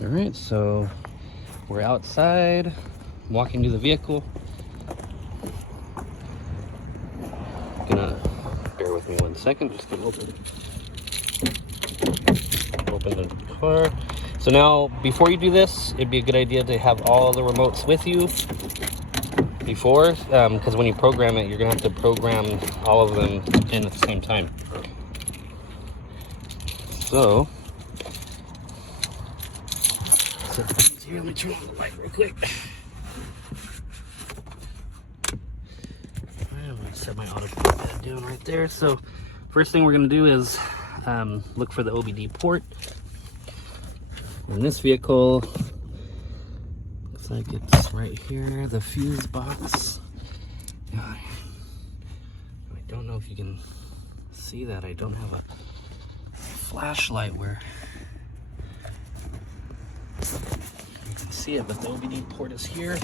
All right, so we're outside, walking to the vehicle. Gonna bear with me 1 second, just gonna open the car. So now, before you do this, it'd be a good idea to have all the remotes with you before, because when you program it, you're gonna have to program all of them in at the same time. So here, let me turn on the light real quick. I'm gonna set my AutoProPad down right there. So first thing we're gonna do is look for the OBD port. In this vehicle, looks like it's right here, the fuse box. I don't know if you can see that. I don't have a flashlight where you can see it, but the OBD port is here.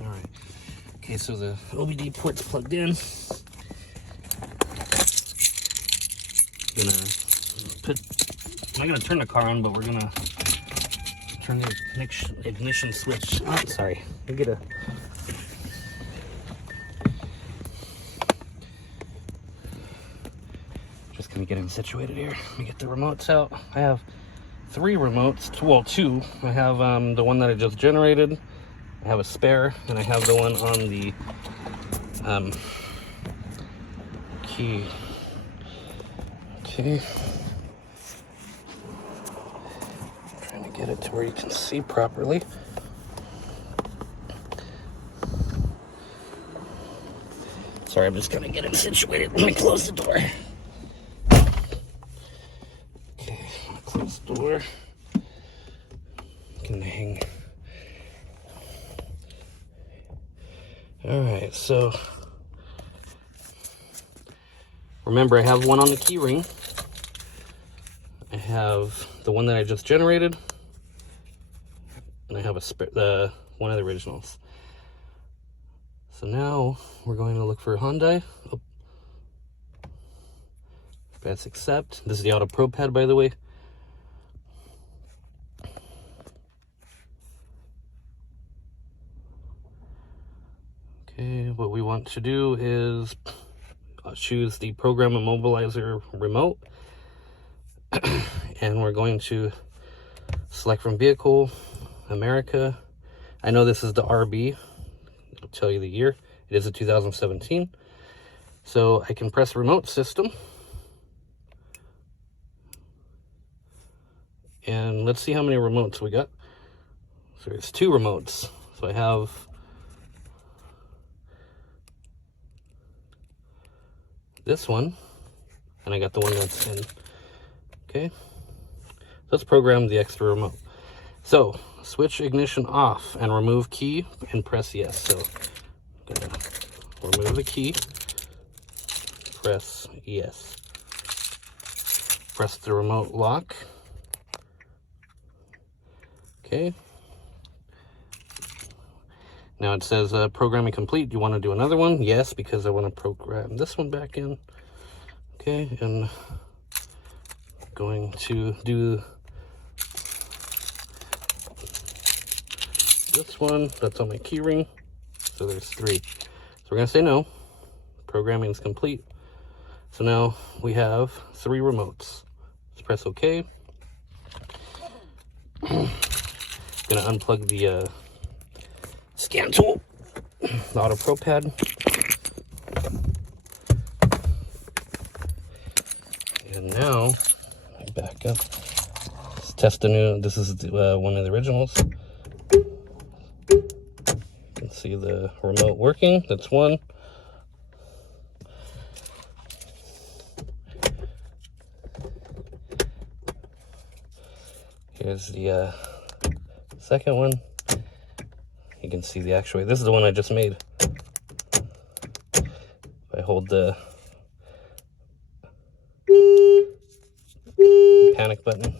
Alright, okay, so the OBD port's plugged in. I'm not gonna turn the car on, but we're gonna turn the ignition switch on. Sorry, we get a just gonna get him situated here. Let me get the remotes out. I have 3 remotes, well 2. I have the one that I just generated, I have a spare, and I have the one on the key. Okay, trying to get it to where you can see properly. Sorry, I'm just gonna get him situated. Let me close the door. Okay, I'm gonna close the door. Can hang. Alright, so remember, I have one on the key ring. I have the one that I just generated, and I have one of the originals. So now we're going to look for Hyundai. Oh. Press accept. This is the AutoProPad, by the way. Okay, what we want to do is choose the program immobilizer remote, and we're going to select from vehicle, America. I know this is the RB. It'll tell you the year. It is a 2017. So I can press remote system, and let's see how many remotes we got. So it's 2 remotes. So I have this one, and I got the one that's in. Okay, let's program the extra remote. So switch ignition off and remove key and press yes. So I'm gonna remove the key, press yes. Press the remote lock. Okay. Now it says programming complete. Do you want to do another one? Yes, because I want to program this one back in. Okay, and going to do this one. That's on my key ring. So there's 3. So we're going to say no. Programming is complete. So now we have 3 remotes. Let's press OK. I'm going to unplug the scan tool, the AutoProPad, and now back up. Let's test the new. This is one of the originals. You can see the remote working. That's one. Here's the second one. You can see the actuator. This is the one I just made. If I hold the panic button.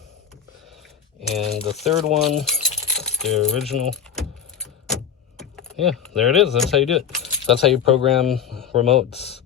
And the third one, the original. yeah, there it is. That's how you do it. That's how you program remotes